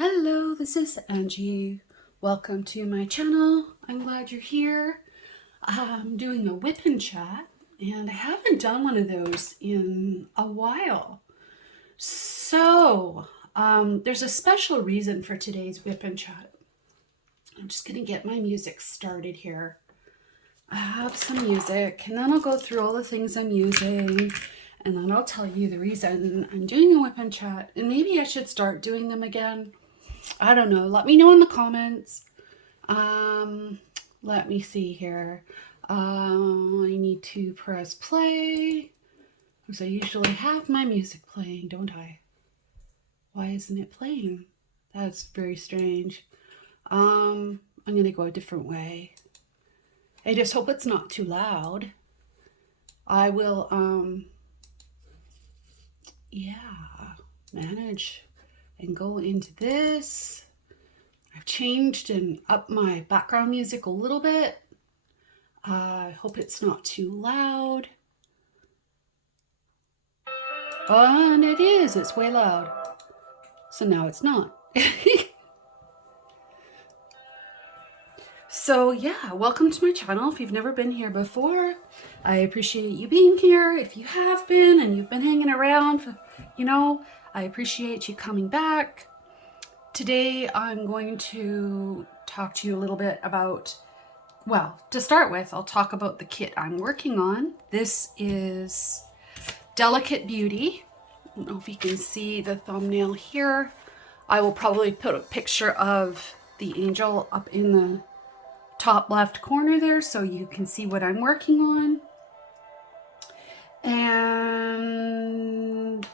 Hello, this is Angie. Welcome to my channel. I'm glad you're here. I'm doing a whip and chat, and I haven't done one of those in a while. So, there's a special reason for today's whip and chat. I'm just going to get my music started here. I have some music, and then I'll go through all the things I'm using, and then I'll tell you the reason I'm doing a whip and chat, and maybe I should start doing them again. I don't know. Let me know in the comments. Let me see here. I need to press play because I usually have my music playing, don't I? Why isn't it playing? That's very strange. I'm going to go a different way. I just hope it's not too loud. I will, manage and go into this. I've changed and upped my background music a little bit. I hope it's not too loud. And it is, it's way loud. So now it's not. So yeah, welcome to my channel. If you've never been here before, I appreciate you being here. If you have been and you've been hanging around, I appreciate you coming back. Today I'm going to talk to you a little bit about, well, to start with, I'll talk about the kit I'm working on. This is Delicate Beauty. I don't know if you can see the thumbnail here. I will probably put a picture of the angel up in the top left corner there so you can see what I'm working on. And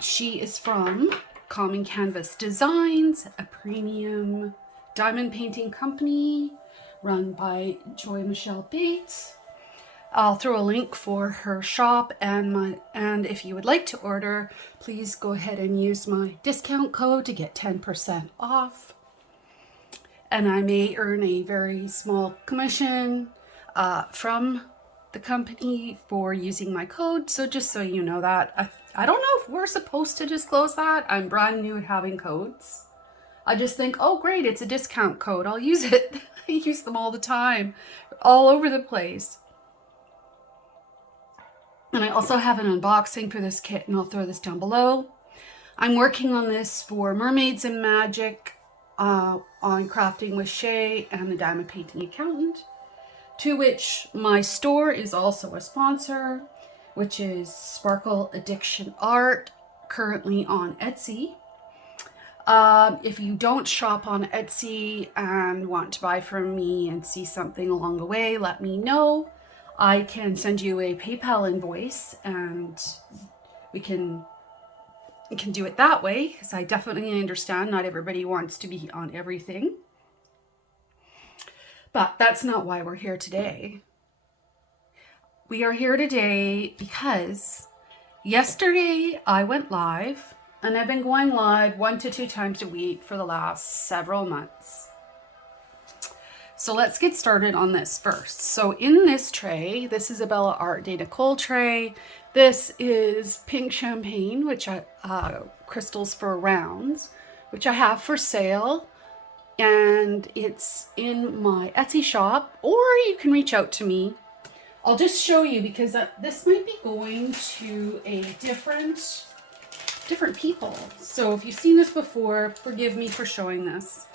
she is from Common Canvas Designs, a premium diamond painting company run by Joy Michelle Bates. I'll throw a link for her shop, and if you would like to order, please go ahead and use my discount code to get 10% off. And I may earn a very small commission from the company for using my code. So just so you know that. I don't know if we're supposed to disclose that. I'm brand new at having codes. I just think, oh great, it's a discount code. I'll use it. I use them all the time, all over the place. And I also have an unboxing for this kit, and I'll throw this down below. I'm working on this for Mermaids and Magic, on Crafting with Shay and the Diamond Painting Accountant, to which my store is also a sponsor, which is Sparkle Addiction Art, currently on Etsy. If you don't shop on Etsy and want to buy from me and see something along the way, let me know. I can send you a PayPal invoice and we can do it that way, because I definitely understand not everybody wants to be on everything. But that's not why we're here today. We are here today because yesterday I went live, and I've been going live 1 to 2 times a week for the last several months. So let's get started on this first. So in this tray, this is a Bella Art Day Nicole tray. This is pink champagne, which crystals for rounds, which I have for sale. And it's in my Etsy shop, or you can reach out to me. I'll just show you, because this might be going to a different people. So if you've seen this before, forgive me for showing this.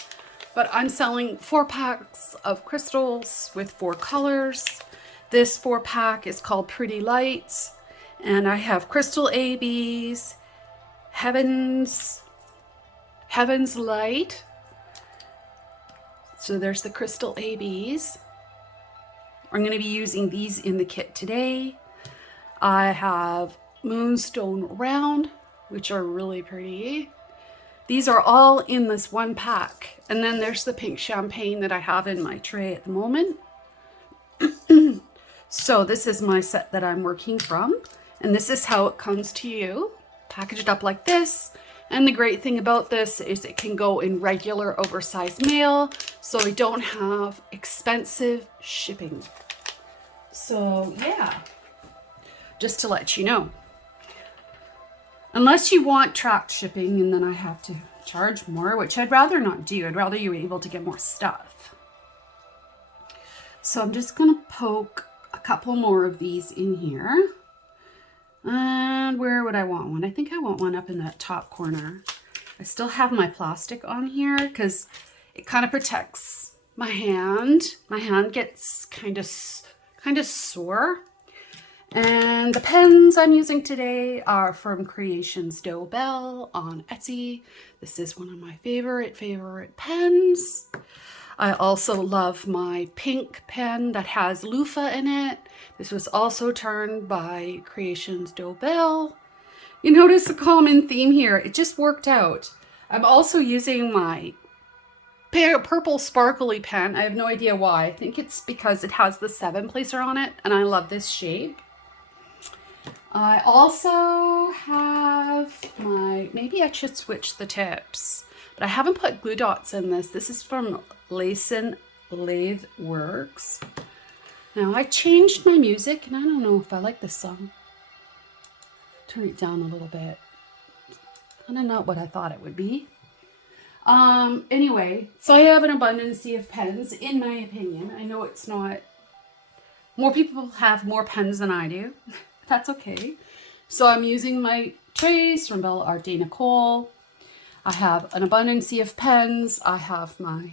But I'm selling 4 packs of crystals with 4 colors. This 4-pack is called Pretty Lights. And I have Crystal ABs, Heaven's Light. So there's the Crystal ABs. I'm going to be using these in the kit today. I have Moonstone Round, which are really pretty. These are all in this 1 pack. And then there's the pink champagne that I have in my tray at the moment. So this is my set that I'm working from. And this is how it comes to you, packaged up like this. And the great thing about this is it can go in regular oversized mail, so I don't have expensive shipping. So yeah, just to let you know. Unless you want tracked shipping and then I have to charge more, which I'd rather not do. I'd rather you were able to get more stuff. So I'm just going to poke a couple more of these in here. And where would I want one? I think I want one up in that top corner. I still have my plastic on here because it kind of protects my hand. My hand gets kind of sore. And the pens I'm using today are from Creations Dough Bell on Etsy. This is one of my favorite pens. I also love my pink pen that has loofah in it. This was also turned by Creations Dough Bell. You notice a common theme here. It just worked out. I'm also using my purple sparkly pen. I have no idea why. I think it's because it has the 7 placer on it and I love this shape. I also have my, maybe I should switch the tips, but I haven't put glue dots in this. This is from Layson Lathe Works. Now I changed my music and I don't know if I like this song. Turn it down a little bit. Kind of not what I thought it would be. Anyway, so I have an abundance of pens, in my opinion. I know it's not, more people have more pens than I do. That's okay. So I'm using my trays from Bella Art de Nicole. I have an abundance of pens. I have my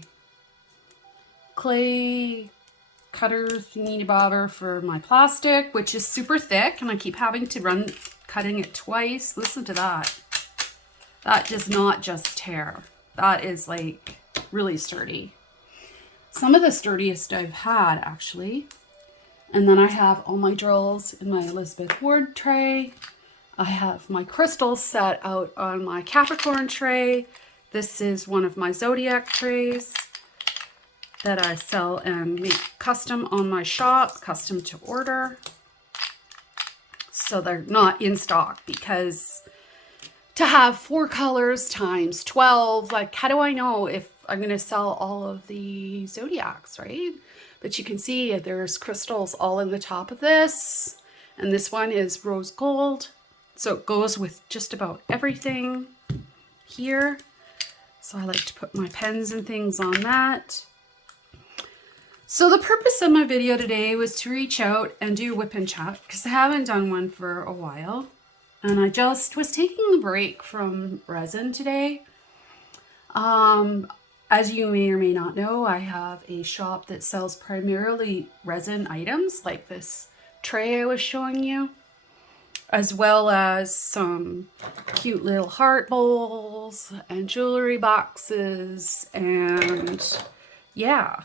clay cutter thingy bobber for my plastic, which is super thick, and I keep having to run cutting it twice. Listen to that. That does not just tear. That is like really sturdy. Some of the sturdiest I've had, actually. And then I have all my drills in my Elizabeth Ward tray. I have my crystals set out on my Capricorn tray. This is one of my Zodiac trays that I sell and make custom on my shop, custom to order. So they're not in stock because to have 4 colors times 12, like how do I know if I'm going to sell all of the Zodiacs, right? But you can see there's crystals all in the top of this. And this one is rose gold. So it goes with just about everything here. So I like to put my pens and things on that. So the purpose of my video today was to reach out and do Wipnchat because I haven't done one for a while. And I just was taking a break from resin today. As you may or may not know, I have a shop that sells primarily resin items like this tray I was showing you, as well as some cute little heart bowls and jewelry boxes and yeah.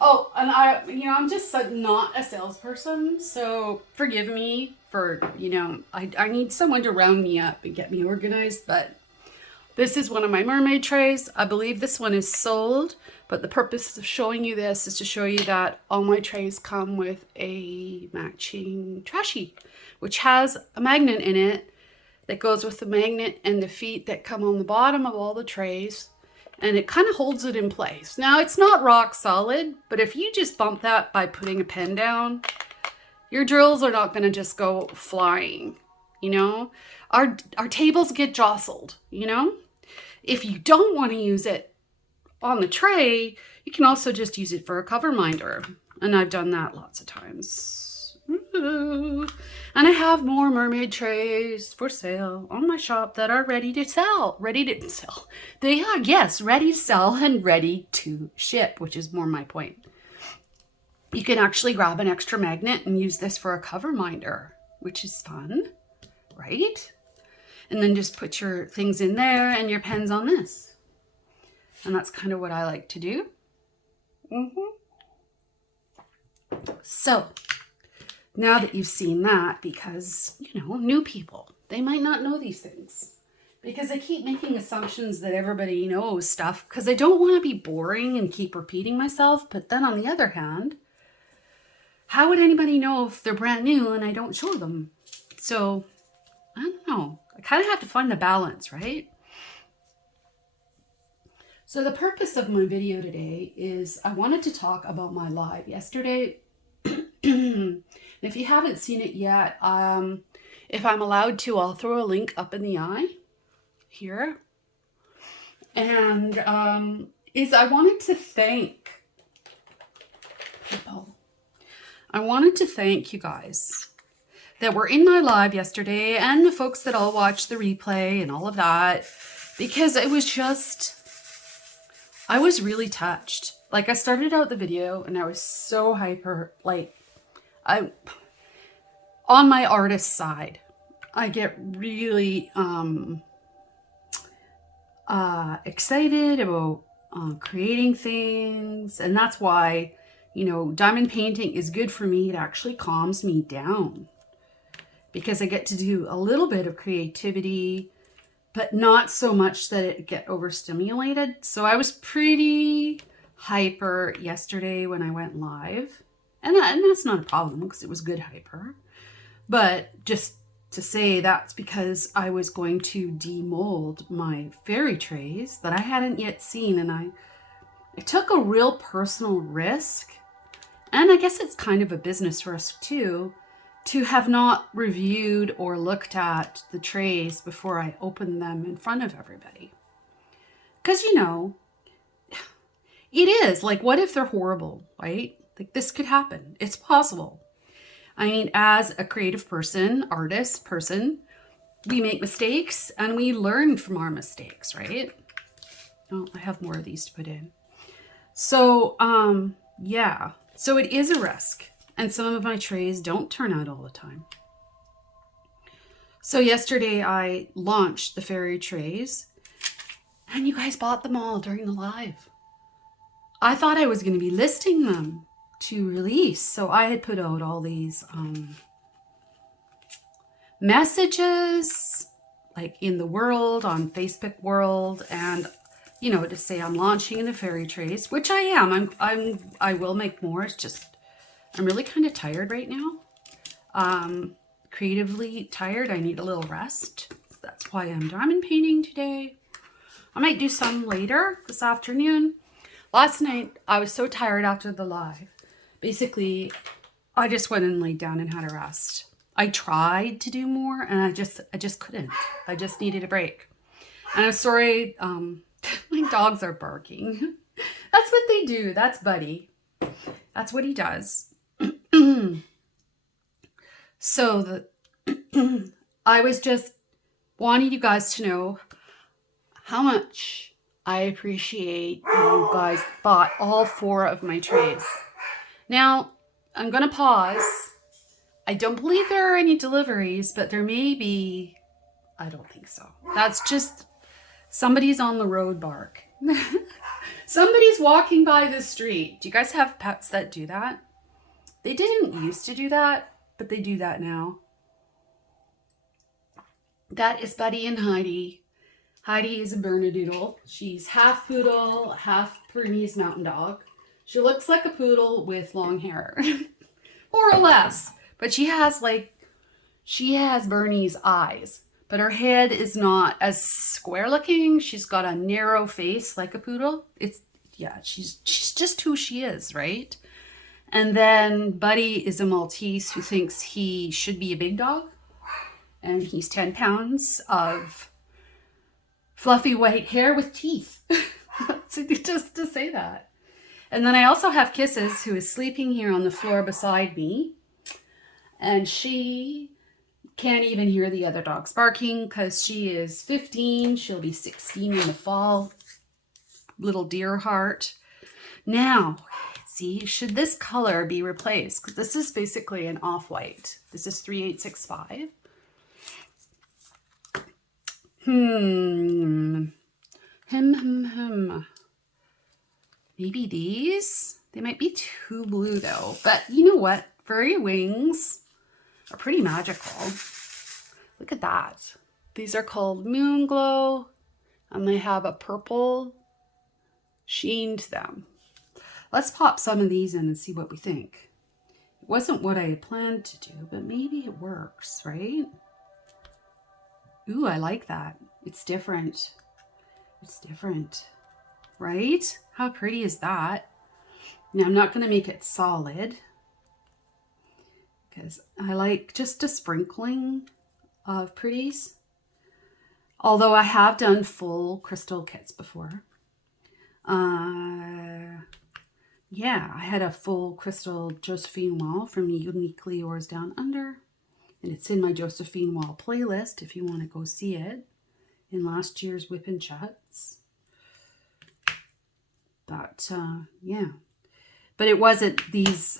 Oh, and I'm just not a salesperson, so forgive me for, I need someone to round me up and get me organized, but this is one of my mermaid trays. I believe this one is sold, but the purpose of showing you this is to show you that all my trays come with a matching trashy, which has a magnet in it that goes with the magnet and the feet that come on the bottom of all the trays, and it kind of holds it in place. Now, it's not rock solid, but if you just bump that by putting a pen down, your drills are not going to just go flying, Our tables get jostled, If you don't want to use it on the tray, you can also just use it for a cover minder. And I've done that lots of times. Ooh. And I have more mermaid trays for sale on my shop that are ready to sell. They are, yes, ready to sell and ready to ship, which is more my point. You can actually grab an extra magnet and use this for a cover minder, which is fun, right? And then just put your things in there and your pens on this. And that's kind of what I like to do. So now that you've seen that, because, new people, they might not know these things. Because I keep making assumptions that everybody knows stuff because I don't want to be boring and keep repeating myself. But then on the other hand, how would anybody know if they're brand new and I don't show them? So, I don't know. I kind of have to find the balance, right? So the purpose of my video today is I wanted to talk about my live yesterday. If you haven't seen it yet, If I'm allowed to, I'll throw a link up in the eye here. And I wanted to thank people. I wanted to thank you guys that were in my live yesterday and the folks that all watched the replay and all of that, because it was just, I was really touched. Like, I started out the video and I was so hyper, like, on my artist side, I get really excited about creating things. And that's why, you know, diamond painting is good for me. It actually calms me down because I get to do a little bit of creativity, but not so much that it get overstimulated. So I was pretty hyper yesterday when I went live. And that's not a problem because it was good hyper. But just to say, that's because I was going to demold my fairy trays that I hadn't yet seen. And I took a real personal risk. And I guess it's kind of a business risk too, to have not reviewed or looked at the trays before I opened them in front of everybody. Because, you know, it is like, what if they're horrible, right? Like, this could happen. It's possible. I mean, as a creative person, artist person, we make mistakes and we learn from our mistakes, right? Oh, I have more of these to put in. So, yeah. So it is a risk. And some of my trays don't turn out all the time. So yesterday I launched the fairy trays and you guys bought them all during the live. I thought I was going to be listing them to release. So I had put out all these messages like in the world, on Facebook world, and you know, to say I'm launching the fairy trays, which I am. I will make more. It's just I'm really kind of tired right now. Creatively tired. I need a little rest. That's why I'm diamond painting today. I might do some later this afternoon. Last night, I was so tired after the live. Basically, I just went and laid down and had a rest. I tried to do more and I just couldn't. I just needed a break. And I'm sorry, my dogs are barking. That's what they do. That's Buddy. That's what he does. So I was just wanting you guys to know how much I appreciate you guys bought all 4 of my trays. Now, I'm going to pause. I don't believe there are any deliveries, but there may be. I don't think so. That's just somebody's on the road bark. Somebody's walking by the street. Do you guys have pets that do that? They didn't used to do that, but they do that now. That is Buddy and Heidi. Heidi is a Bernedoodle. She's half poodle, half Bernese mountain dog. She looks like a poodle with long hair, more or less. But she has Bernie's eyes, but her head is not as square looking. She's got a narrow face like a poodle. She's just who she is, right? And then Buddy is a Maltese who thinks he should be a big dog. And he's 10 pounds of fluffy white hair with teeth. Just to say that. And then I also have Kisses, who is sleeping here on the floor beside me. And she can't even hear the other dogs barking because she is 15. She'll be 16 in the fall. Little deer heart. Now, see, should this color be replaced? Because this is basically an off-white. This is 3865. Maybe these? They might be too blue though. But you know what? Furry wings are pretty magical. Look at that. These are called Moon Glow and they have a purple sheen to them. Let's pop some of these in and see what we think. It wasn't what I had planned to do, but maybe it works, right? Ooh, I like that. It's different. It's different, right? How pretty is that? Now, I'm not going to make it solid because I like just a sprinkling of pretties. Although I have done full crystal kits before. Yeah, I had a full crystal Josephine wall from Uniquely Yours Down Under. And it's in my Josephine wall playlist if you want to go see it in last year's Wipnchats. But yeah, but it wasn't these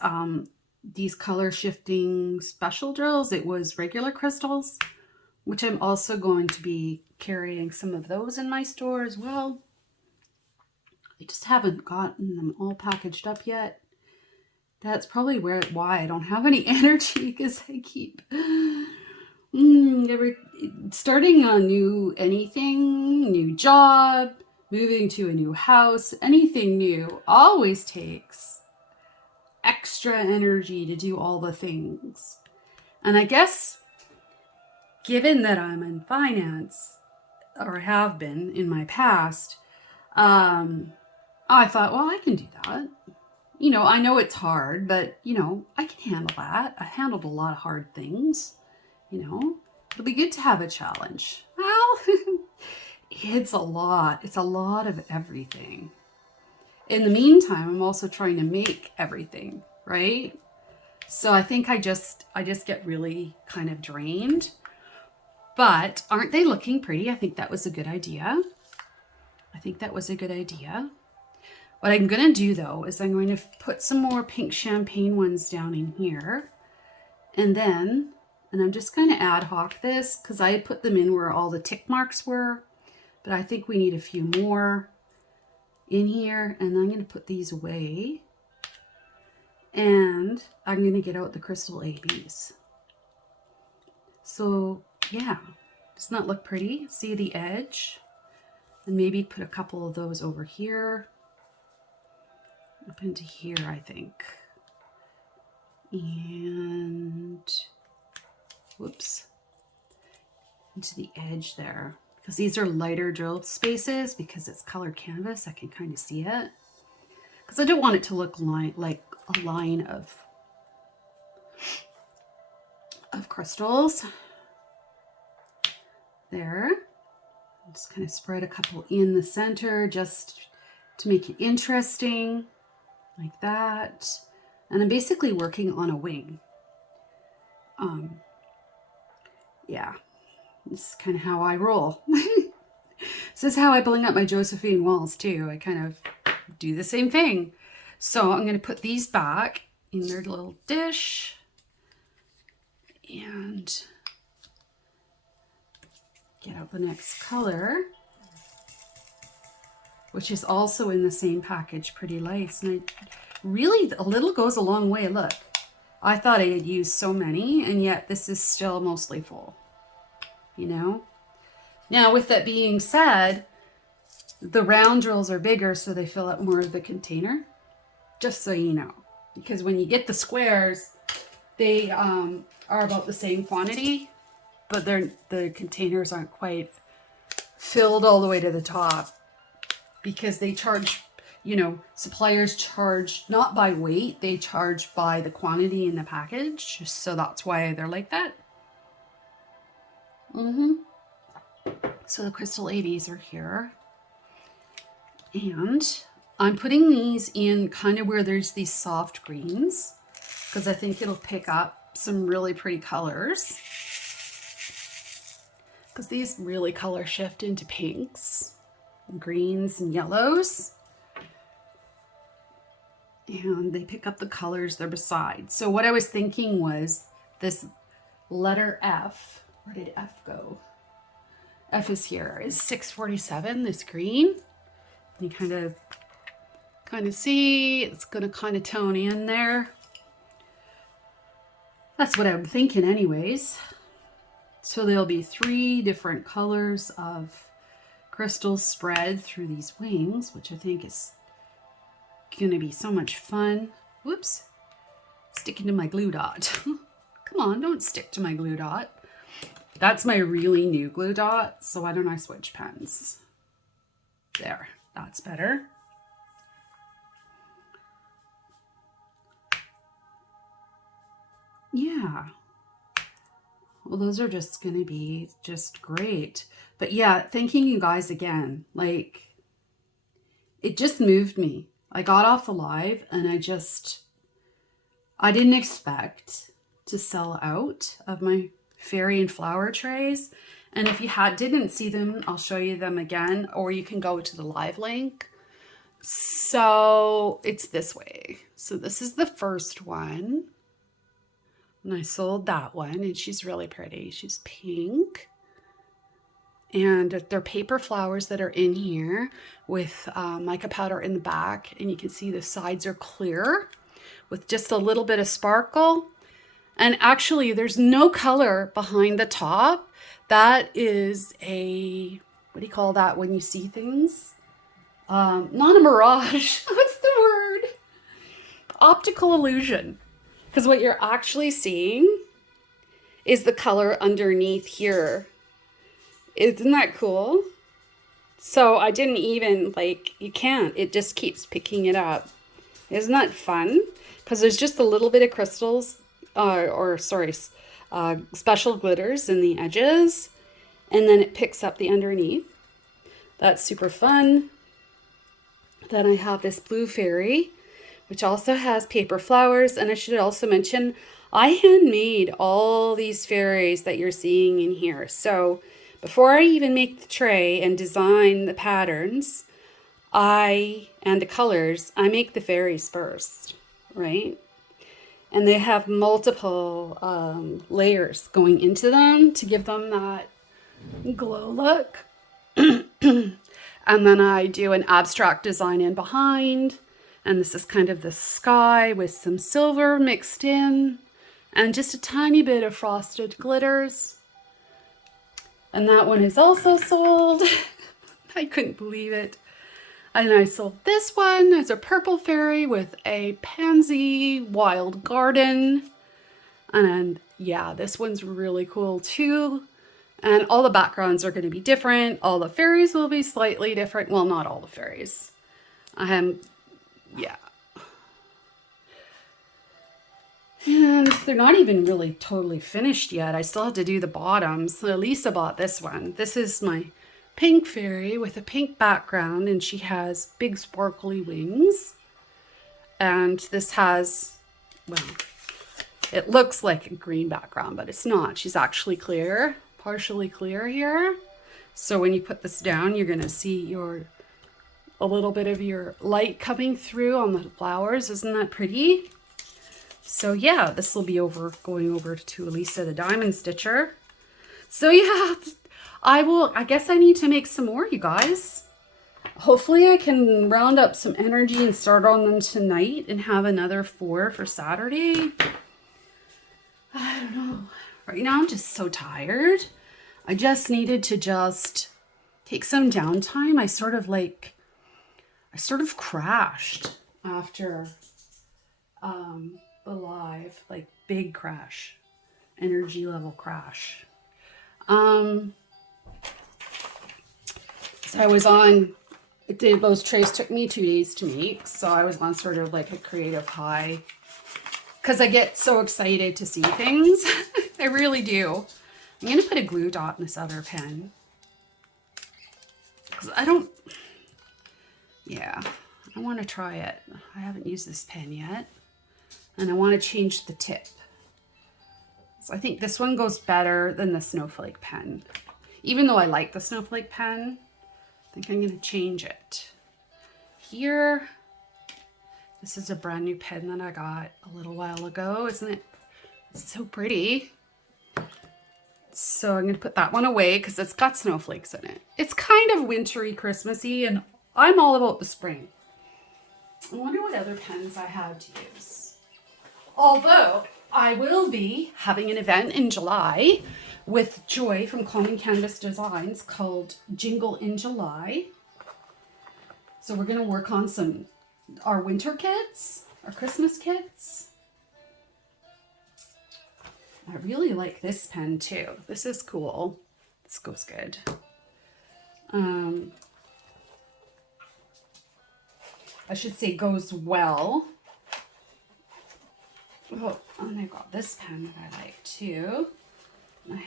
color shifting special drills. It was regular crystals, which I'm also going to be carrying some of those in my store as well. I just haven't gotten them all packaged up yet. That's probably why I don't have any energy, because I keep starting a new job, moving to a new house, anything new always takes extra energy to do all the things. And I guess given that I'm in finance, or have been in my past, I thought, well, I can do that. You know, I know it's hard, but, you know, I can handle that. I handled a lot of hard things, you know. It'll be good to have a challenge. Well, it's a lot. It's a lot of everything. In the meantime, I'm also trying to make everything, right? So I think I just get really kind of drained. But aren't they looking pretty? I think that was a good idea. What I'm going to do, though, is I'm going to put some more pink champagne ones down in here. And I'm just going to ad hoc this, because I had put them in where all the tick marks were. But I think we need a few more in here. And I'm going to put these away. And I'm going to get out the crystal ABs. So, yeah. Doesn't that look pretty? See the edge? And maybe put a couple of those over here. Up into here, I think. And whoops, into the edge there, because these are lighter drill spaces. Because it's colored canvas, I can kind of see it, because I don't want it to look like a line of crystals. There, just kind of spread a couple in the center just to make it interesting, like that. And I'm basically working on a wing. Yeah, this is kind of how I roll. This is how I bling up my Josephine walls too. I kind of do the same thing. So I'm going to put these back in their little dish. And get out the next color, which is also in the same package, Pretty Lights. And really, a little goes a long way. Look, I thought I had used so many, and yet this is still mostly full, you know? Now, with that being said, the round drills are bigger, so they fill up more of the container, just so you know. Because when you get the squares, they are about the same quantity, but the containers aren't quite filled all the way to the top, because they charge, you know, suppliers charge not by weight, they charge by the quantity in the package. So that's why they're like that. So the crystal 80s are here. And I'm putting these in kind of where there's these soft greens, because I think it'll pick up some really pretty colors. Because these really color shift into pinks, and greens, and yellows. And they pick up the colors they're beside. So what I was thinking was this letter F. Where did F go? F is here. Is 647, this green. You kind of see it's going to kind of tone in there. That's what I'm thinking anyways. So there'll be 3 different colors of crystals spread through these wings, which I think is going to be so much fun. Whoops, sticking to my glue dot. Come on, don't stick to my glue dot. That's my really new glue dot, so why don't I switch pens? There, that's better. Yeah. Well, those are just going to be just great. But yeah, thanking you guys again. Like, it just moved me. I got off the live and I didn't expect to sell out of my fairy and flower trays. And if you didn't see them, I'll show you them again, or you can go to the live link. So it's this way. So this is the first one. And I sold that one, and she's really pretty. She's pink. And they're paper flowers that are in here with mica powder in the back. And you can see the sides are clear with just a little bit of sparkle. And actually, there's no color behind the top. That is what do you call that when you see things? Not a mirage. What's the word? Optical illusion. Because what you're actually seeing is the color underneath here. Isn't that cool? So I didn't even, you can't. It just keeps picking it up. Isn't that fun? Because there's just a little bit of crystals, special glitters in the edges. And then it picks up the underneath. That's super fun. Then I have this blue fairy, which also has paper flowers. And I should also mention, I handmade all these fairies that you're seeing in here. So before I even make the tray and design the patterns, and the colors, I make the fairies first, right? And they have multiple layers going into them to give them that glow look. And then I do an abstract design in behind. And this is kind of the sky with some silver mixed in and just a tiny bit of frosted glitters. And that one is also sold. I couldn't believe it. And I sold this one as a purple fairy with a pansy wild garden. And yeah, this one's really cool too. And all the backgrounds are going to be different. All the fairies will be slightly different. Well, not all the fairies. Yeah. And they're not even really totally finished yet. I still have to do the bottoms. Elisa bought this one. This is my pink fairy with a pink background, and she has big sparkly wings. And this has, well, it looks like a green background, but it's not. She's actually clear, partially clear here. So when you put this down, you're going to see a little bit of your light coming through on the flowers. Isn't that pretty? So yeah, this will be going over to Elisa the Diamond Stitcher. So yeah, I guess I need to make some more, you guys. Hopefully I can round up some energy and start on them tonight and have another 4 for Saturday. I don't know. Right now I'm just so tired. I just needed to take some downtime. I sort of crashed after the live, big crash, energy level crash. So I was on, those trays took me 2 days to make. So I was on sort of like a creative high because I get so excited to see things. I really do. I'm going to put a glue dot in this other pen. Because I want to try it. I haven't used this pen yet. And I want to change the tip. So I think this one goes better than the snowflake pen. Even though I like the snowflake pen, I think I'm going to change it. Here, this is a brand new pen that I got a little while ago. Isn't it? It's so pretty. So I'm going to put that one away because it's got snowflakes in it. It's kind of wintry, Christmassy, and I'm all about the spring. I wonder what other pens I have to use. Although I will be having an event in July with Joy from Common Canvas Designs called Jingle in July. So we're going to work on our winter kits, our Christmas kits. I really like this pen too. This is cool. This goes good. I should say goes well. Oh, and I've got this pen that I like too. I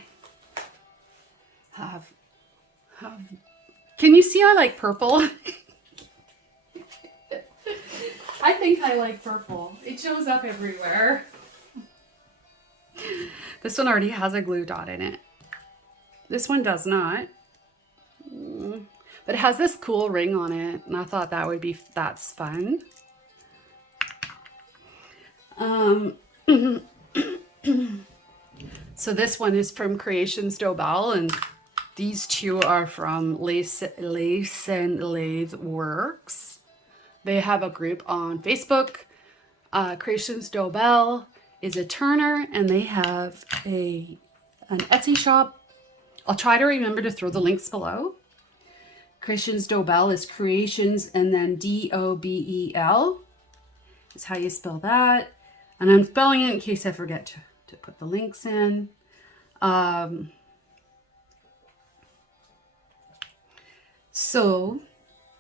have, can you see I like purple? I think I like purple. It shows up everywhere. This one already has a glue dot in it. This one does not. But it has this cool ring on it, and I thought that's fun. So this one is from Creations Dobell, and these two are from Lace and Lathe Works. They have a group on Facebook. Creations Dobell is a turner, and they have an Etsy shop. I'll try to remember to throw the links below. Creations Dobell is creations and then D-O-B-E-L is how you spell that. And I'm spelling it in case I forget to put the links in. So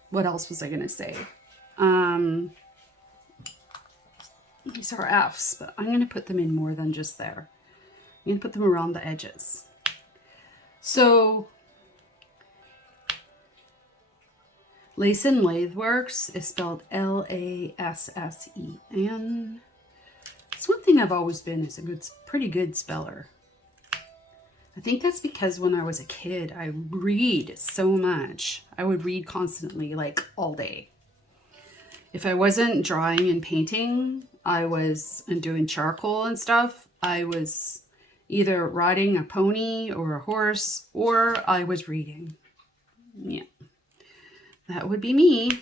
what else was I going to say? These are F's, but I'm going to put them in more than just there. I'm going to put them around the edges. So Lace and Lathe Works is spelled L-A-S-S-E-N. It's one thing I've always been is a pretty good speller. I think that's because when I was a kid, I read so much. I would read constantly, like all day. If I wasn't drawing and painting, and doing charcoal and stuff, I was either riding a pony or a horse, or I was reading. Yeah, that would be me.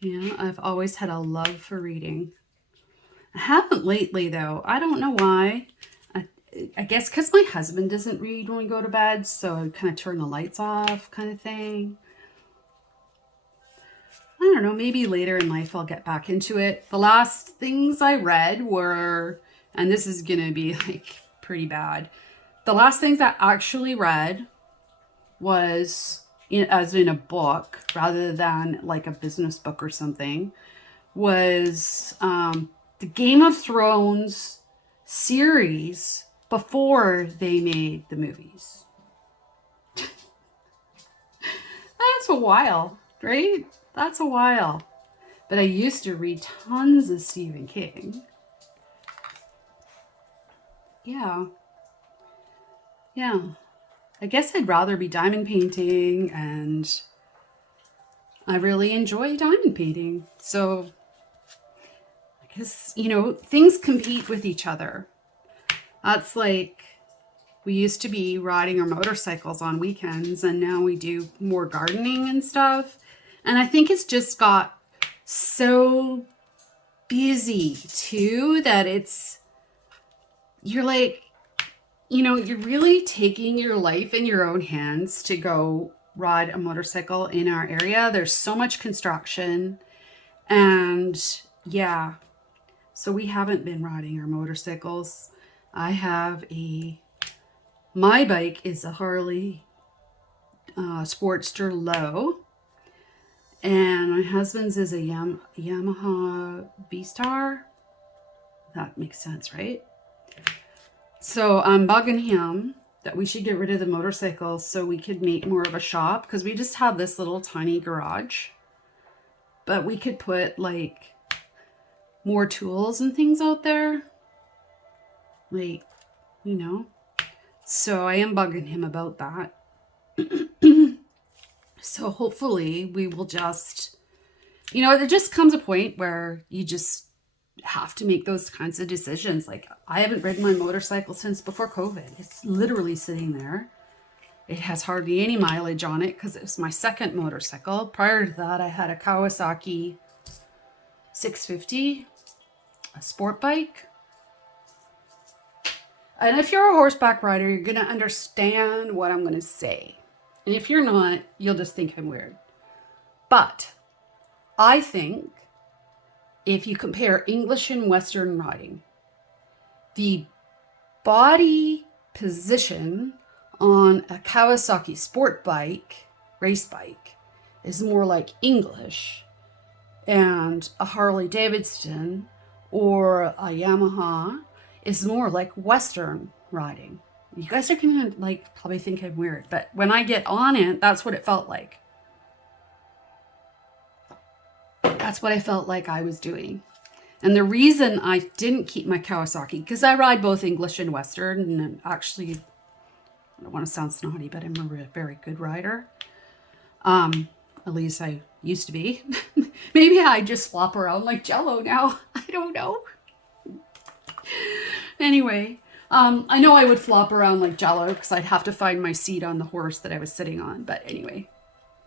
Yeah, I've always had a love for reading. I haven't lately, though. I don't know why. I guess because my husband doesn't read when we go to bed, so I kind of turn the lights off kind of thing. I don't know, maybe later in life I'll get back into it. The last things I read were, and this is going to be like pretty bad. The last things I actually read was, as in a book, rather than like a business book or something, was the Game of Thrones series before they made the movies. That's a while, right? That's a while. But I used to read tons of Stephen King. Yeah. Yeah. I guess I'd rather be diamond painting, and I really enjoy diamond painting. So I guess, things compete with each other. That's like, we used to be riding our motorcycles on weekends, and now we do more gardening and stuff. And I think it's just got so busy too that you're like, you're really taking your life in your own hands to go ride a motorcycle in our area. There's so much construction, and yeah, so we haven't been riding our motorcycles. My bike is a Harley Sportster Low, and my husband's is a Yamaha V-Star. That makes sense, right? So I'm bugging him that we should get rid of the motorcycle so we could make more of a shop, because we just have this little tiny garage. But we could put like more tools and things out there. Like, So I am bugging him about that. So hopefully we will just, there just comes a point where you just have to make those kinds of decisions. Like, I haven't ridden my motorcycle since before COVID. It's literally sitting there. It has hardly any mileage on it because it was my second motorcycle. Prior to that, I had a Kawasaki 650, a sport bike. And if you're a horseback rider, you're going to understand what I'm going to say. And if you're not, you'll just think I'm weird. But I think if you compare English and Western riding, the body position on a Kawasaki sport bike, race bike, is more like English, and a Harley Davidson or a Yamaha is more like Western riding. You guys are gonna like probably think I'm weird, but when I get on it, that's what it felt like. That's what I felt like I was doing. And the reason I didn't keep my Kawasaki, because I ride both English and Western, and actually, I don't want to sound snotty, but I'm a very good rider. At least I used to be. Maybe I just flop around like Jello now. I don't know. Anyway, I know I would flop around like Jello because I'd have to find my seat on the horse that I was sitting on. But anyway,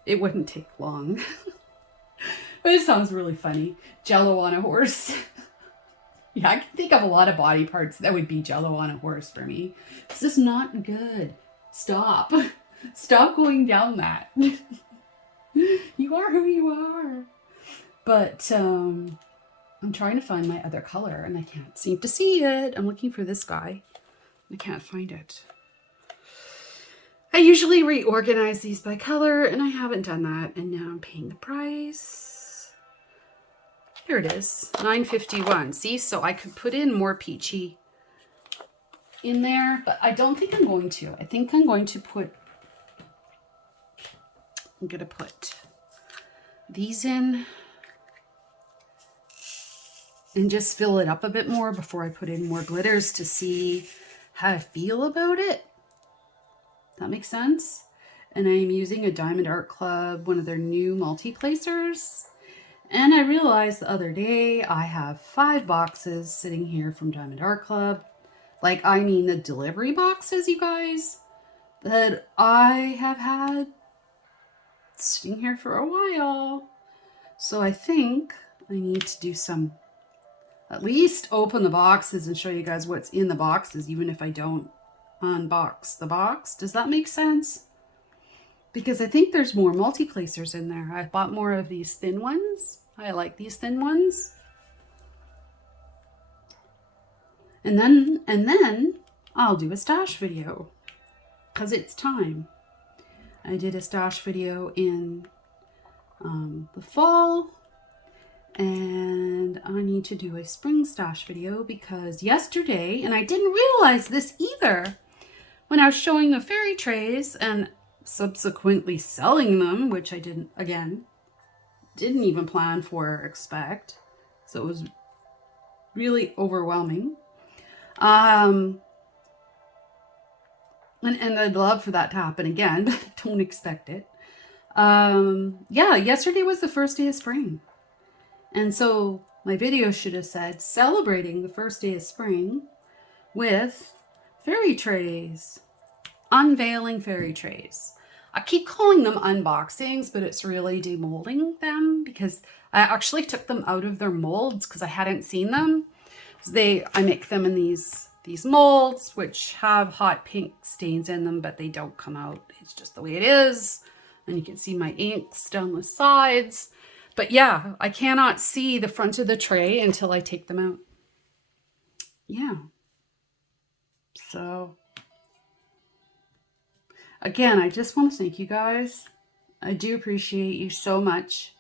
it wouldn't take long. But it sounds really funny. Jello on a horse. Yeah, I can think of a lot of body parts that would be Jello on a horse for me. This is not good. Stop. Stop going down that. You are who you are. But I'm trying to find my other color and I can't seem to see it. I'm looking for this guy. I can't find it. I usually reorganize these by color and I haven't done that. And now I'm paying the price. Here it is, $9.51. See, so I could put in more peachy in there, but I don't think I'm going to. I think I'm going to put these in and just fill it up a bit more before I put in more glitters to see how I feel about it. That makes sense? And I'm using a Diamond Art Club, one of their new multi-placers. And I realized the other day I have 5 boxes sitting here from Diamond Art Club. Like, I mean the delivery boxes, you guys, that I have had sitting here for a while. So I think I need to do some, at least open the boxes and show you guys what's in the boxes, even if I don't unbox the box. Does that make sense? Because I think there's more multi-placers in there. I bought more of these thin ones. I like these thin ones. And then I'll do a stash video because it's time. I did a stash video in the fall, and I need to do a spring stash video because yesterday, and I didn't realize this either, when I was showing the fairy trays and subsequently selling them, which I didn't even plan for or expect, so it was really overwhelming. And I'd love for that to happen again, but I don't expect it. Yeah, yesterday was the first day of spring. And so my video should have said celebrating the first day of spring with fairy trays, unveiling fairy trays. I keep calling them unboxings, but it's really demolding them because I actually took them out of their molds because I hadn't seen them. I make them in these molds, which have hot pink stains in them, but they don't come out. It's just the way it is. And you can see my inks down the sides. But yeah, I cannot see the front of the tray until I take them out. Yeah. So again, I just want to thank you guys. I do appreciate you so much.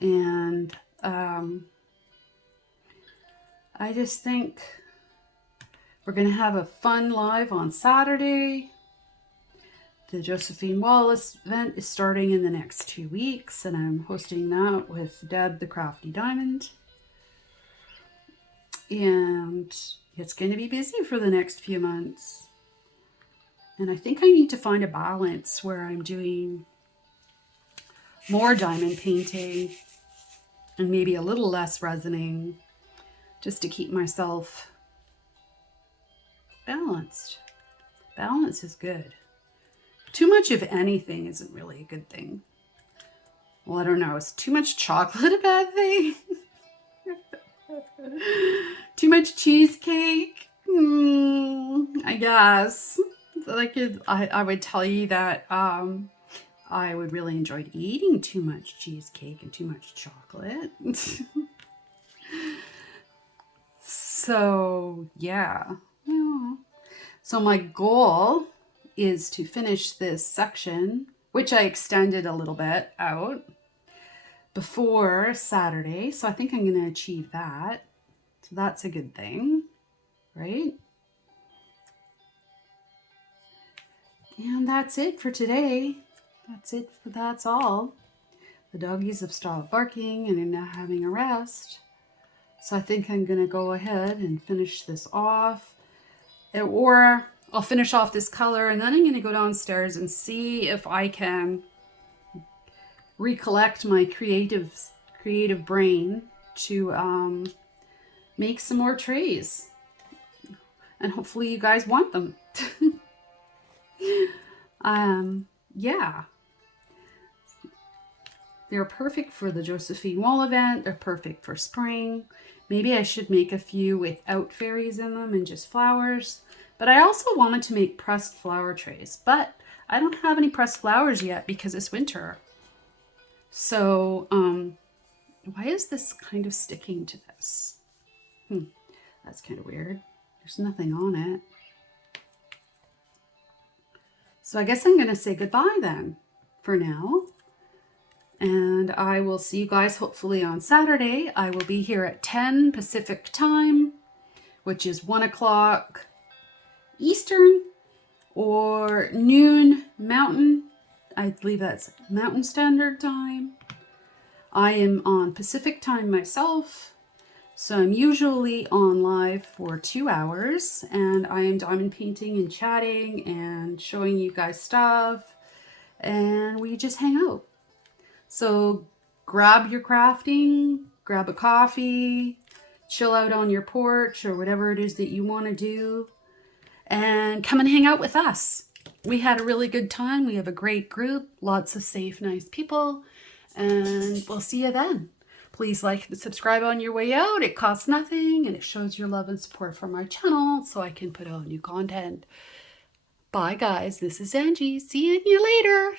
And I just think we're going to have a fun live on Saturday. The Josephine Wallace event is starting in the next 2 weeks, and I'm hosting that with Deb the Crafty Diamond. And it's going to be busy for the next few months. And I think I need to find a balance where I'm doing more diamond painting and maybe a little less resining, just to keep myself balanced. Balance is good. Too much of anything isn't really a good thing. Well, I don't know. Is too much chocolate a bad thing? Too much cheesecake? I guess. I would tell you that I would really enjoy eating too much cheesecake and too much chocolate. So, yeah. So my goal is to finish this section, which I extended a little bit out, before Saturday. So I think I'm going to achieve that. So that's a good thing. right? And that's it for today. That's all. The doggies have stopped barking and are now having a rest. So I think I'm going to go ahead and finish this off. Or I'll finish off this color and then I'm going to go downstairs and see if I can recollect my creative brain to make some more trays. And hopefully you guys want them. Yeah. They're perfect for the Josephine Wall event. They're perfect for spring. Maybe I should make a few without fairies in them and just flowers. But I also wanted to make pressed flower trays. But I don't have any pressed flowers yet because it's winter. So, why is this kind of sticking to this? That's kind of weird. There's nothing on it. So I guess I'm going to say goodbye then for now. And I will see you guys hopefully on Saturday. I will be here at 10 Pacific time, which is 1 o'clock Eastern or noon Mountain. I believe that's Mountain Standard Time. I am on Pacific time myself. So I'm usually on live for 2 hours and I am diamond painting and chatting and showing you guys stuff and we just hang out. So grab your crafting, grab a coffee, chill out on your porch or whatever it is that you want to do and come and hang out with us. We had a really good time. We have a great group, lots of safe, nice people, and we'll see you then. Please like and subscribe on your way out. It costs nothing and it shows your love and support for my channel so I can put out new content. Bye guys, this is Angie. See you later.